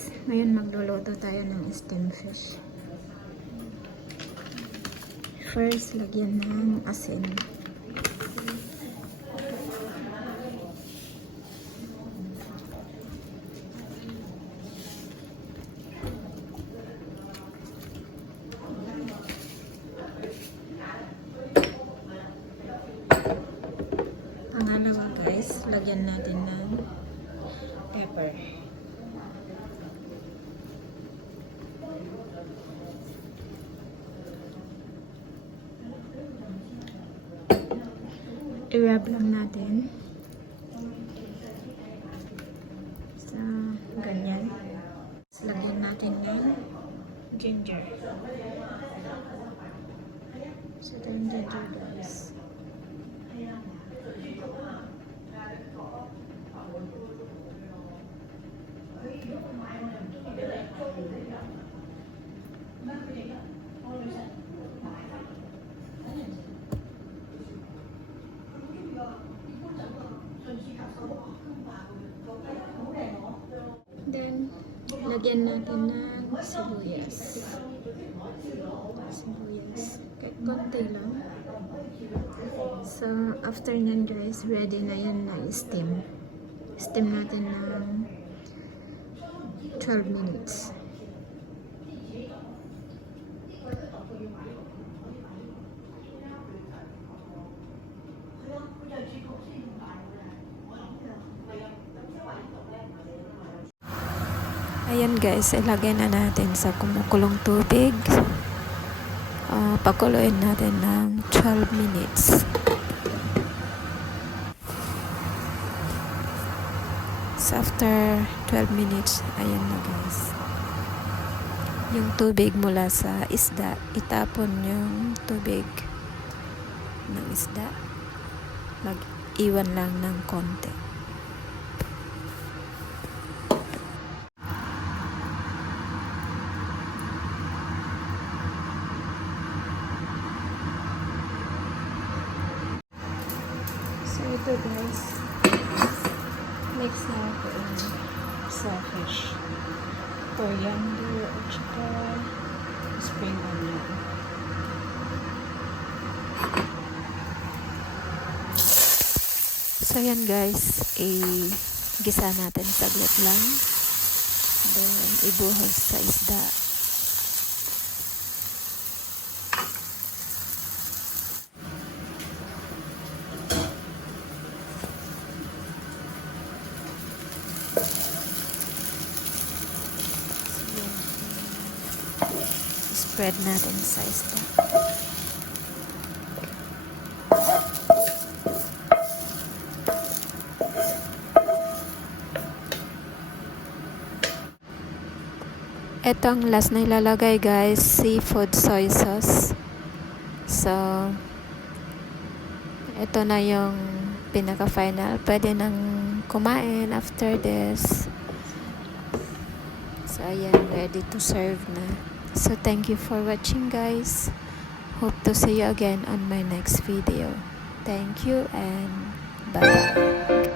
guys, ngayon magluluto tayo ng steam fish. First, lagyan ng asin. Pangalawa guys, lagyan natin ng pepper. I-rub lang natin sa ganyan. Lagyan natin ng ginger. So, ito yung ginger guys. Then, lagyan natin ng sibuyas. Kahit konti lang. So, after nyan guys, ready na yan na steam. Steam natin ng 12 minutes. Ayan guys, ilagay na natin sa kumukulong tubig. Pakuluin natin ng 12 minutes. So after 12 minutes, ayan na guys. Yung tubig mula sa isda, itapon yung tubig ng isda. Mag-iwan lang ng konti. So ito guys, mix na ako sa fish. Coriander at saka spring onion. So yan guys, i-gisa natin saglit lang. Then ibuhos sa isda. Spread natin sa isda. Ito ang last na ilalagay guys, seafood soy sauce. So, ito na yung pinaka-final. Pwede nang kumain after this. So, ayan, ready to serve na. So, thank you for watching guys. Hope to see you again on my next video. Thank you and bye.